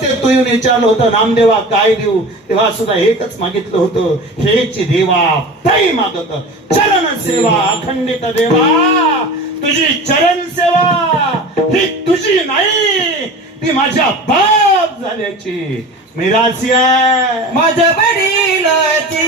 ते तू येऊन विचारलं होतं नामदेवा काय देऊ, तेव्हा सुद्धा एकच मागितलं होतं, हेची देवा ताई मागत चरण सेवा अखंडित देवा, तुझी चरण सेवा ही तुझी नाही, ती माझ्या बाप झाल्याची मिरासी आहे. माझ्या वडिलाची